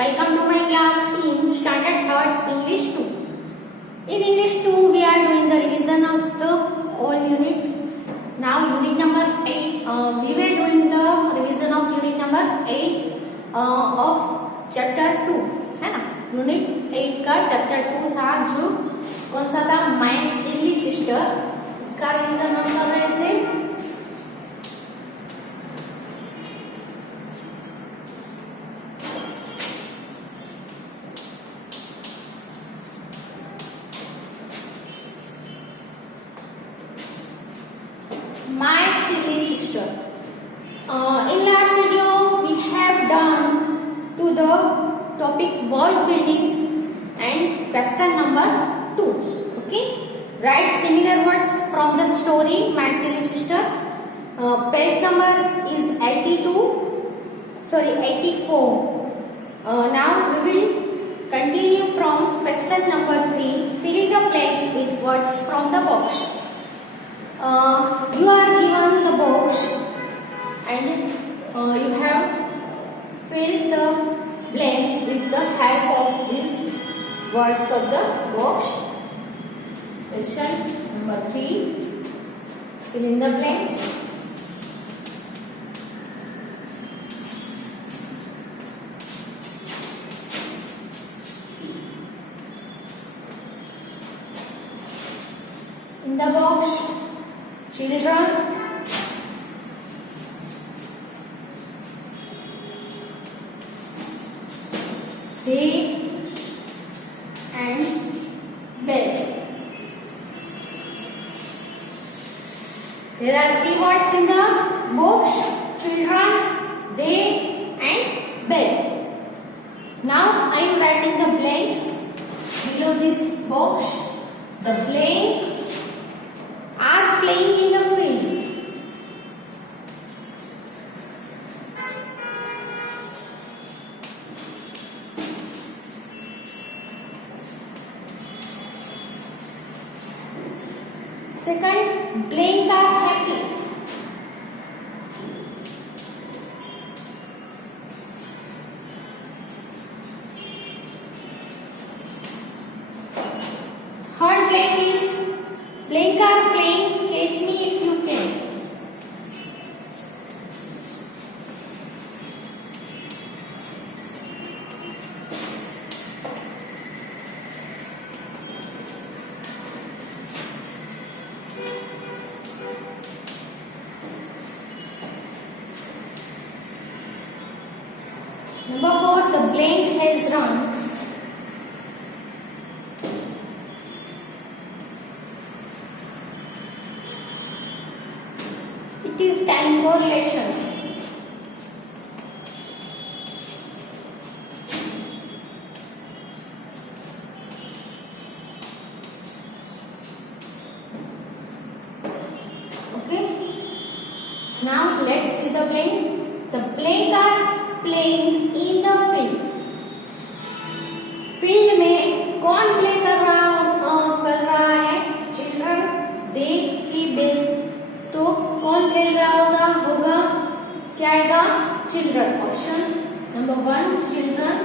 Welcome to my class in Standard 3rd English 2. In English 2 we are doing the revision of the all units. Now unit number 8 we were doing the revision of unit number 8 of chapter 2 है ना. Unit 8 का chapter 2 था जो कौन सा था, my silly sister. इसका revision हम कर रहे थे. My silly sister. In last video we have done to the topic word building and question number 2. Okay, write similar words from the story My Silly Sister. Page number is 84. Now we will continue from question number 3. Fill the blanks with words from the box. You are given the box and you have filled the blanks with the help of these words of the box. Question number 3. Fill in the blanks. In the box, children, they and bed. There are three words in the box: children, they and bed. Now I am writing the blanks below this box. The blank are playing in the field. Second, blank are happy. Third blank is blank are playing catch me if you can. Number 4, the blank has run. It is time for lessons. Okay. Now let's see the blank. The blank are playing in the field. Field में कौन play कर रहा है? Children, दे की bell. तो कौन खेल रहा होगा? क्या आएगा? Children. Option number 1 children.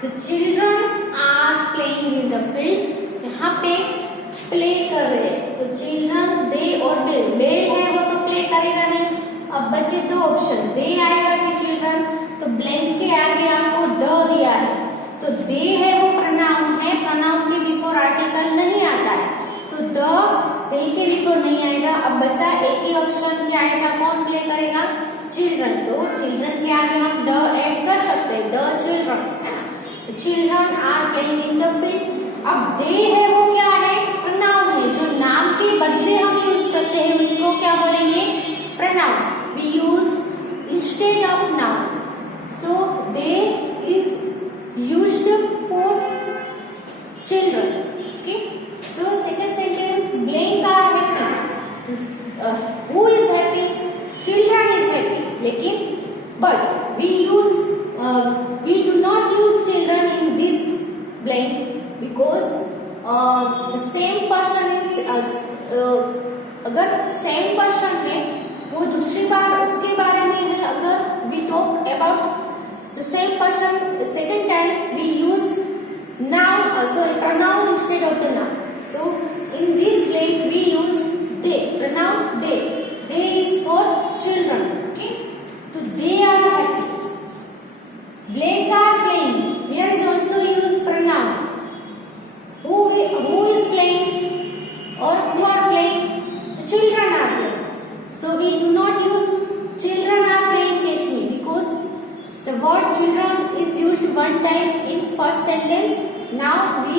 The children are playing in the field. यहाँ पे प्ले कर रहे हैं. तो चिल्ड्रन, दे और बेल. बेल है वो तो प्ले करेगा नहीं. अब बचे दो ऑप्शन, दे आएगा कि चिल्ड्रन. तो ब्लैंक के आगे आपको द दिया है. तो दे है वो प्रोनाउन है. प्रोनाउन के बिफोर आर्टिकल नहीं आता है. तो दे के बिफोर नहीं आएगा. अब बचा एक ही ऑप्शन, क्या आएगा? कौन प्ले करेगा? चिल्ड्रन. तो चिल्ड्रन के आगे हम द ऐड कर सकते हैं. द चिल्ड्रन है ना. Children are playing in the field. अब दे है वो क्या है? प्रोनाउन है. जो नाम के बदले हम यूज करते हैं उसको क्या बोलेंगे? Pronoun. We use instead of noun. So they is used for children. Okay. So second sentence, blank are happy. Who is happy? Children is happy. लेकिन but we do not use children in this blank because the same person is अगर same person है वो दूसरी बार उसके बारे में है the pronoun instead of the noun. So in this blank we use they, pronoun they. They is for children. Okay, so they are happy. Blank are playing. Here is also used pronoun. Who is playing or who are playing? The children are playing. So we do not use children are playing catch me because the word children is used one time in first sentence. Now we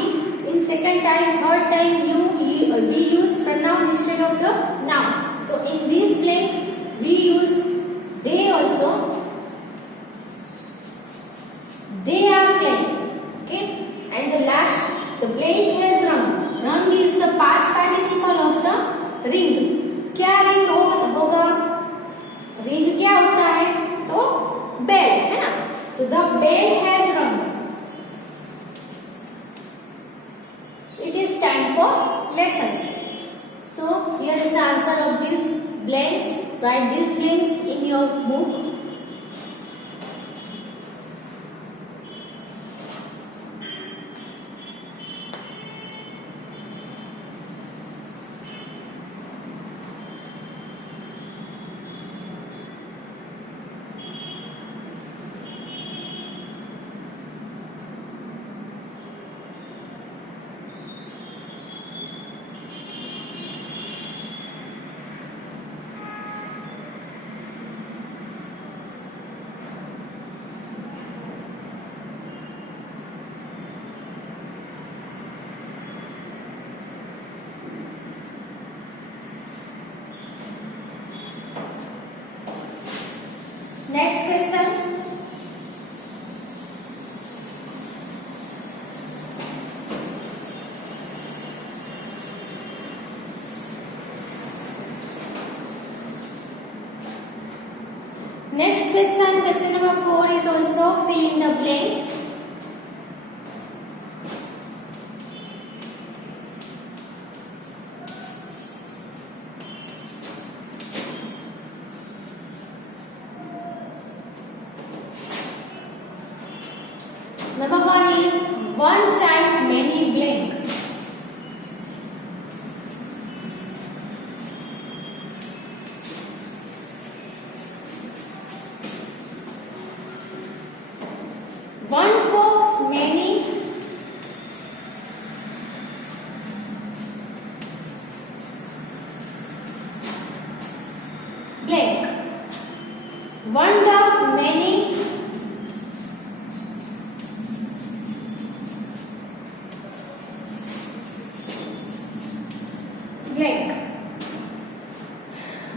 in second time, third time we use pronoun instead of the noun. So in this blank we use they also. They are playing. Okay, and the last, the blank has rung. Rung is the past participle of the ring. क्या ring होगा? Ring क्या होता है? तो bell है ना. तो the bell has rung. It is time for lessons. So here is the answer of these blanks. Write these blanks in your book. Next question. Next question, question number 4 is also fill in the blanks. Number 1 is one child, many blank. One fox, many blank. One dog, many blank.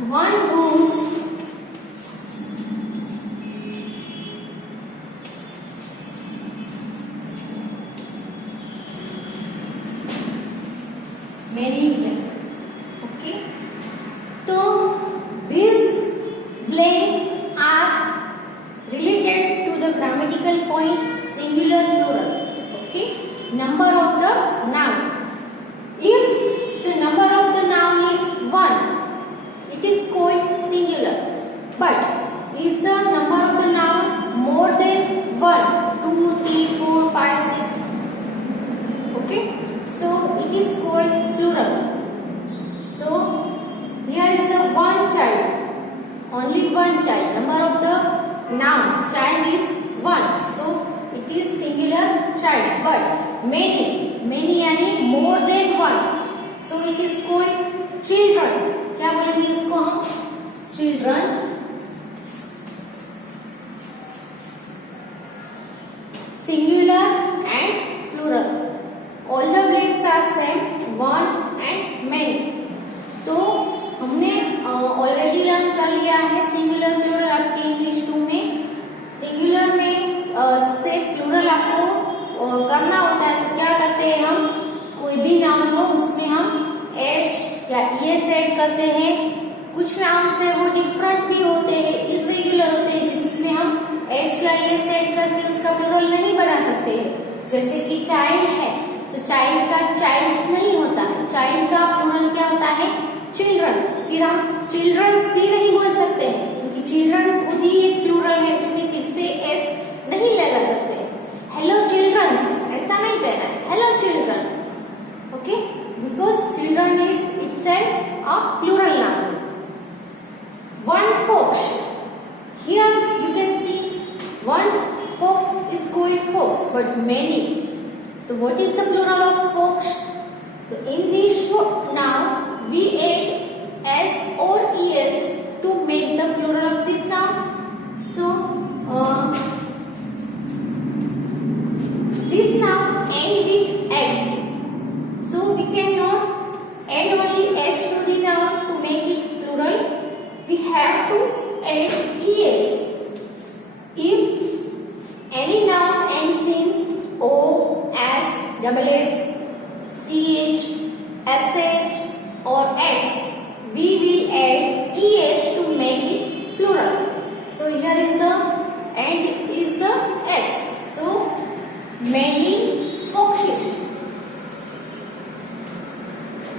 One goose, many blank. Okay, so these blanks are related to the grammatical point singular plural. Okay, number of the noun. If the number of the noun is 1, it is called singular. But is the number of the noun more than 1, 2, 3, 4, 5, 6? Okay, so it is called plural. So here is a one child, only one child. Number of the noun child is 1, so it is singular child. But many यानी more than 1, so it is called children. क्या बोलेंगे इसको हम? Children. Singular and plural. All the blanks are same, one and many. तो हमने already learn कर लिया है सिंगुलर प्लूरल आपके इंग्लिश 2 में. सिंगुलर में से प्लूरल आपको करना होता है तो क्या करते हैं हम? कोई भी नाउन हो उसमें हम एश या एस ऐड करते हैं. कुछ नाउन से वो डिफरेंट भी होते हैं, इर्रेगुलर होते हैं, जिसमें हम एश या एस ऐड करके उसका प्लूरल नहीं बना सकते हैं. जैसे कि चाइल्ड है तो चाइल्ड का चाइल्ड्स नहीं होता है, चाइल्ड का प्लूरल क्या होता है? चिल्ड्रन. फिर हम चिल्ड्रंस भी नहीं बोल सकते हैं क्योंकि चिल्ड्रन खुद ही एक प्लूरल है, उसमें फिर से एस नहीं लगा सकते. हेलो चिल्ड्रंस ऐसा नहीं कहना है, hello children. one fox. Here you can see one fox is called fox, but many. So what is the plural of fox? So in this noun we add s or es to make the plural of this noun. So this noun end with x. So we cannot add only s to the noun to make it plural. We have to add es. If any noun ends in o, s, double s, ch, sh or x, we will add es to make it plural. So here is the end is the x. So many foxes.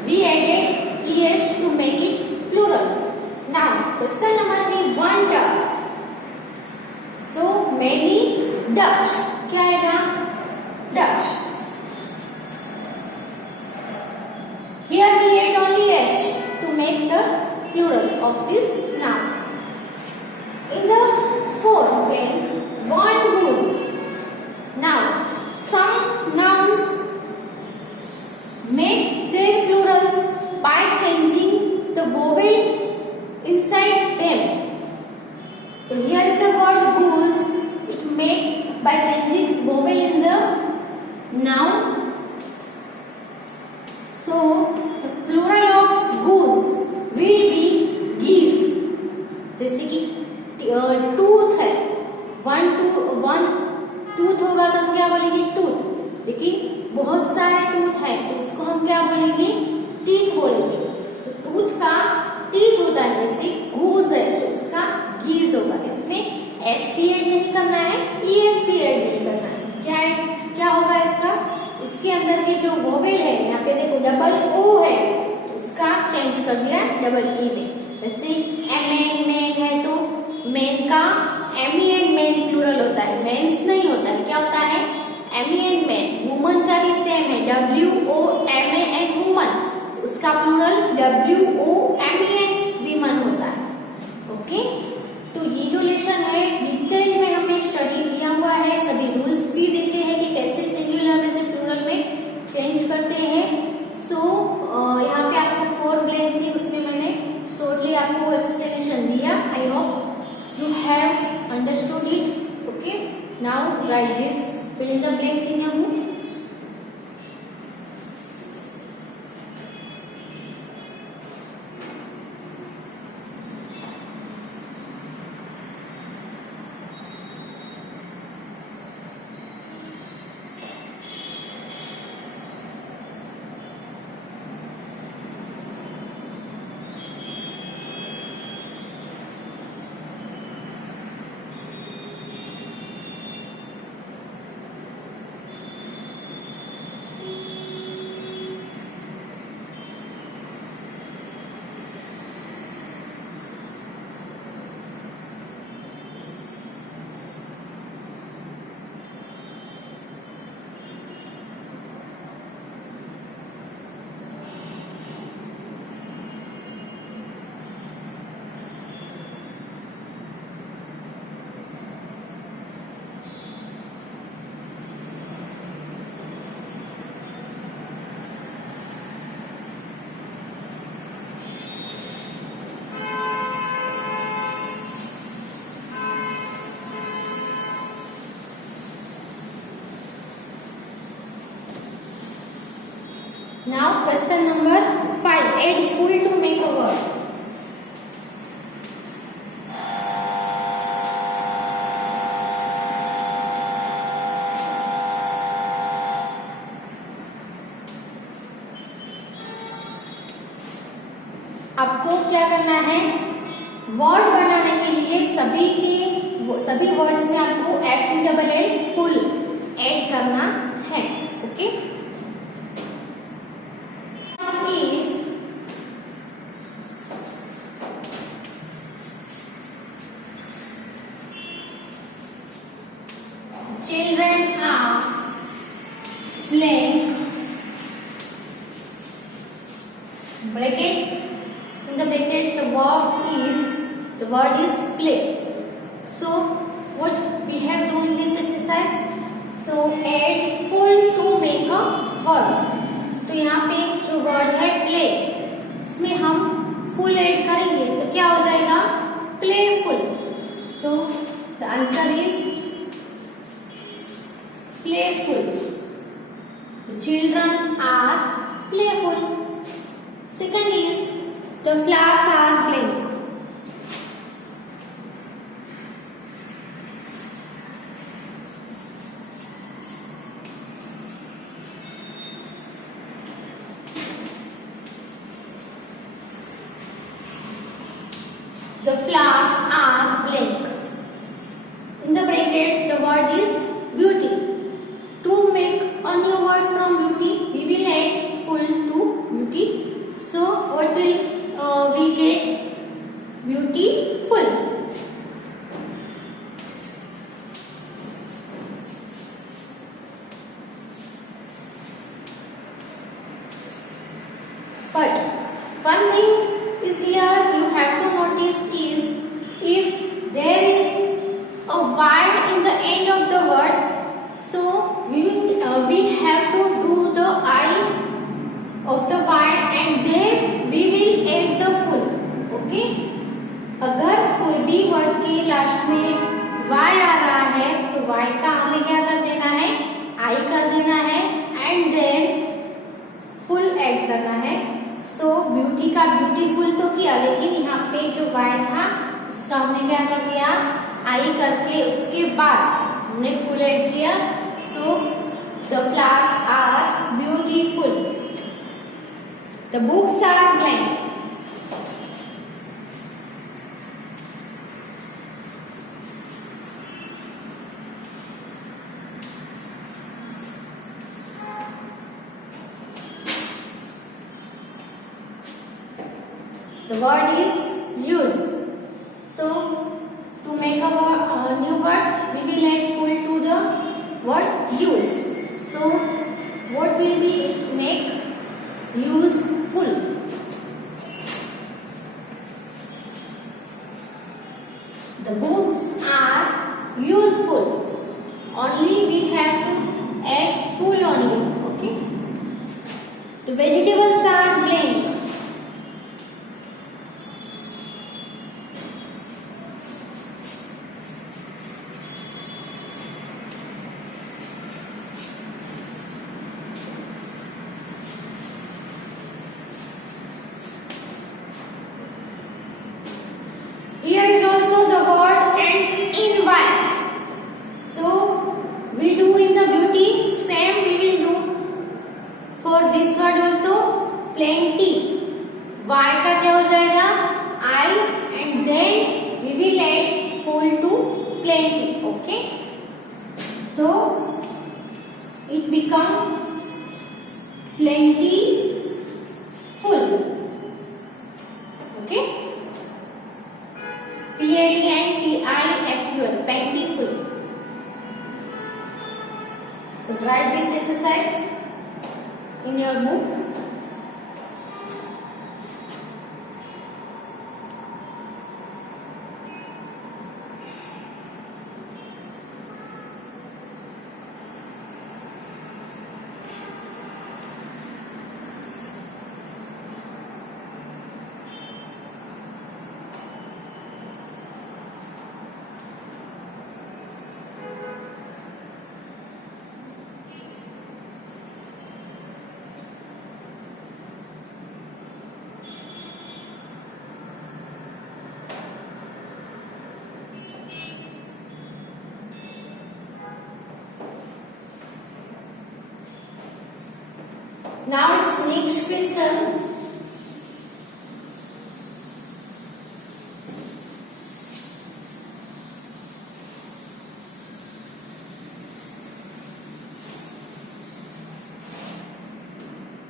We added es to make it plural. Now question number 3, one duck. So many ducks. क्या आएगा? Ducks. Here we add only s to make the plural of this noun. In the fourth blank, one goose. Now some nouns make their plurals by changing the vowel inside them. So here is the word goose. It made by changes vowel in the noun. So the plural of goose will be geese. जैसे कि tooth है, one tooth होगा तो हम क्या बोलेंगे? Tooth. लेकिन बहुत सारे टूथ है तो उसको हम क्या बोलेंगे? टीथ बोलेंगे. तो टूथ का टीथ होता है, जैसे गूज है तो इसका गीज होगा. इसमें एस भी ऐड नहीं करना है, ईएस भी ऐड नहीं करना है. क्या होगा इसका? उसके अंदर के जो वोवेल है, यहाँ पे देखो डबल ओ है तो उसका चेंज कर दिया डबल ई में. जैसे एन मैन है तो मैन का एन मैन प्लूरल होता है, मेंस नहीं होता है. क्या होता है? N man. वुमन का भी सेम है, WOMAN वुमन. उसका प्लूरल WOMEN विमन होता है. ओके, तो ये जो लेसन है डिटेल में हमने स्टडी किया हुआ है. सभी रूल्स भी देखे हैं कि कैसे सिंगुलर में से प्लूरल में चेंज करते हैं. सो यहाँ पे आपको 4 ब्लैंक थी, उसमें मैंने शॉर्टली आपको एक्सप्लेनेशन दिया. I hope you have understood it. Okay, now right this, fill in the blanks in your book. Now question number 5. Add full to make a word. आपको क्या करना है, वर्ड बनाने के लिए सभी वर्ड्स में आपको FULL फुल ऐड करना है. Okay, children are playing, bracket, in the bracket the verb is The word is play. So what we have to do in this exercise? So add full to make a word. तो यहाँ पे जो word है play, इसमें हम full add करेंगे तो क्या हो जाएगा? Playful. So the answer is playful. The children are playful. Second is the flowers are blank. The flowers are blank. In the bracket, the word is beauty. To make a new word from beauty, we will add full to beauty. So what will we get? Beautiful. But one thing is here you have to notice is if there is a Y in the end of the word, so we have to do the I of the Y and then we will add the full. Okay? अगर कोई भी word के last में Y आ रहा है तो Y का हमें क्या कर देना है? I कर देना है एंड देन फुल ऐड करना है. सो ब्यूटी का ब्यूटीफुल तो किया, लेकिन यहाँ पे जो Y था इसका हमने क्या कर दिया? I करके उसके बाद हमने फुल ऐड किया. So the flowers are beautiful. The books are blank. The word is use. So to make a new word, we will add full to the word use. So what will we make? Useful. The books are useful. Only we have to add full only. Okay. The vegetables are blank. Here is also the word ends in Y. So we do in the beauty, same we will do for this word also. Plenty. Y का क्या हो जाएगा? I and then we will add full to plenty. Okay. So it become plenty full. Okay. Plentiful, plentiful. So write this exercise in your book. Now it's next question.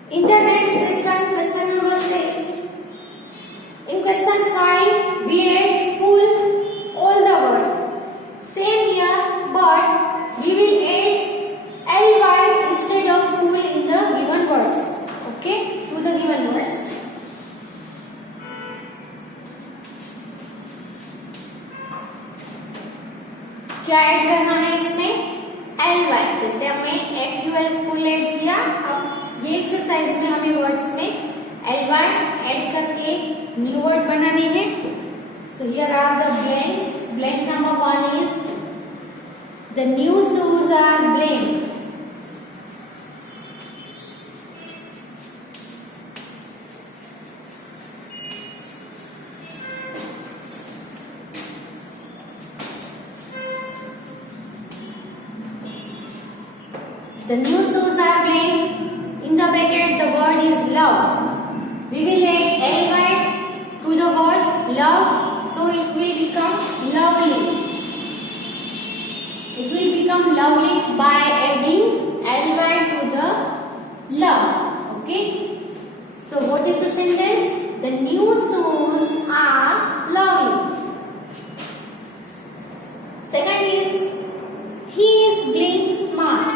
In the next question, question number 6. In question 5, we add full all the word. Same here, but we will add ly instead of full in the given words. Okay, to the given words. क्या add करना है इसमें? ly, जैसे हमने ful full add किया, अब ये exercise में हमें वर्ड्स में ly ऐड करके न्यू वर्ड बनाने हैं. So here are the blanks. Blank number 1 is the new shoes are blank. The new shoes are blank. In the bracket, the word is love. We will add ly to the word love, so it will become lovely. It will become lovely by adding ly to the love. Okay. So what is the sentence? The new shoes are lovely. Second is he is blank smart.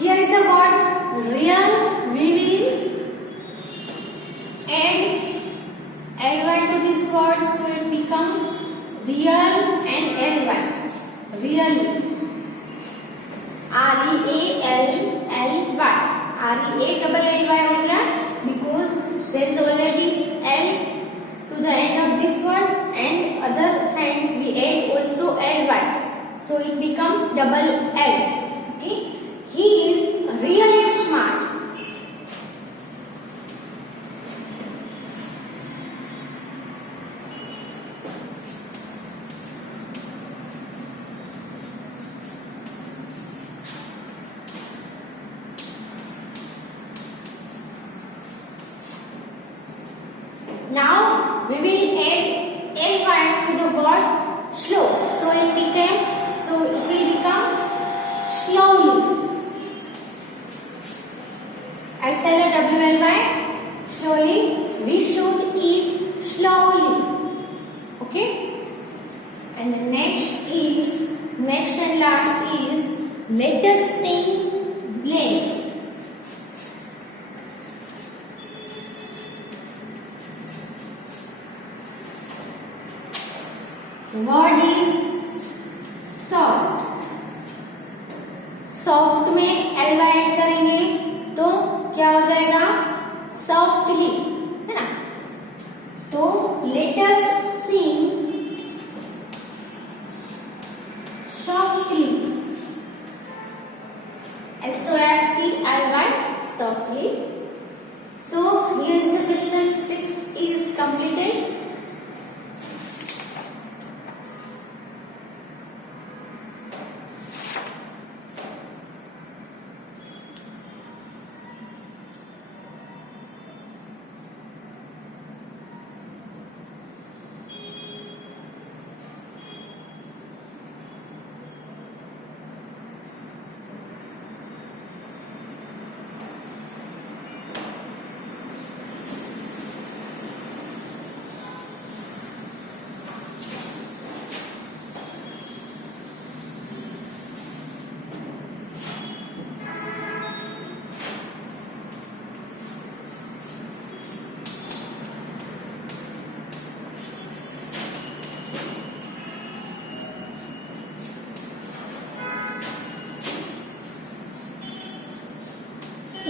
Here is the word real. We will add ly to this word, so it becomes real and ly. Really. R-E-A-L-L-Y. R-E-A-double-L-Y हो गया, because there is already L to the end of this word, and other hand we add also ly, so it becomes double L. Okay. He is really smart. Now we will add ly to the word slow, so it will become slowly. S-L-O-W-L-Y, slowly. We should eat slowly. Okay. And the next and last is let us sing blank. The word is soft. Soft में ly add करेंगे तो क्या हो जाएगा? Softly, है ना. तो let us Singh softly. S-O-F-T-L-Y, softly. So here is the question 6 is completed.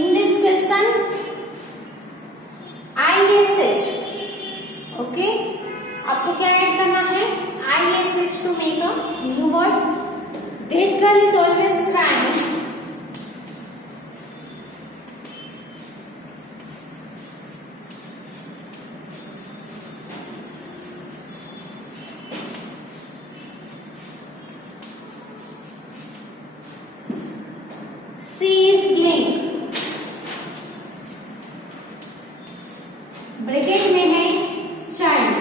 In this question, ISH. Okay. आपको क्या ऐड करना है? ISH to make a new word. That girl is always crying. She is blank. Bracket में है child,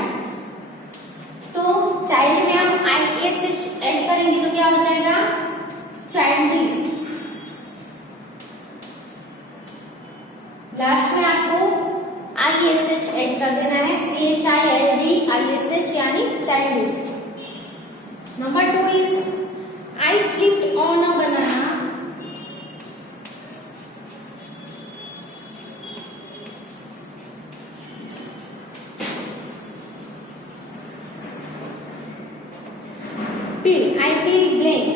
तो child में हम ISH add करेंगे तो क्या हो जाएगा? चाइल्डिश. लास्ट में आपको ISH ऐड कर देना है, CHILD ISH यानी childish. Number 2 is I slipped on Fill. I fill blank.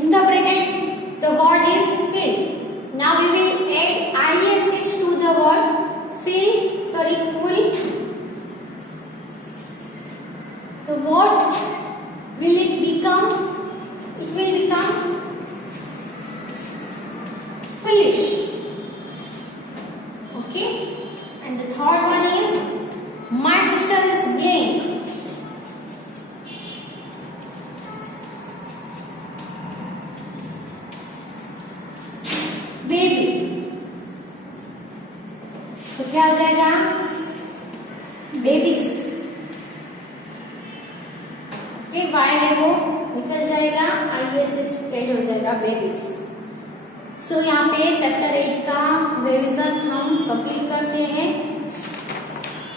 In the bracket, the word is fill. Now we will add ish to the word fill. Sorry, full. So what will it become? It will become foolish. Okay. And the third one is my sister is blank. Baby. तो क्या हो जाएगा? Babies. Okay, Y है वो निकल जाएगा, ISH add हो जाएगा, बेबीज। सो यहाँ पे चैप्टर 8 का रिवीजन हम कंप्लीट करते हैं।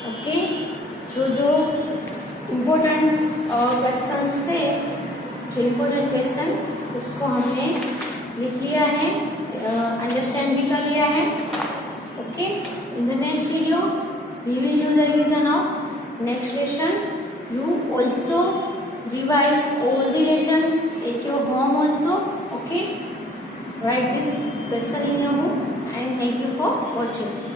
ओके, जो इम्पोर्टेंट क्वेश्चंस थे, जो इम्पोर्टेंट क्वेश्चन उसको हमने लिख लिया है, अंडरस्टैंड भी कर लिया है। Okay, in the next video we will do the revision of next lesson. You also revise all the lessons, take your home also. Okay, write this question in your book, and thank you for watching.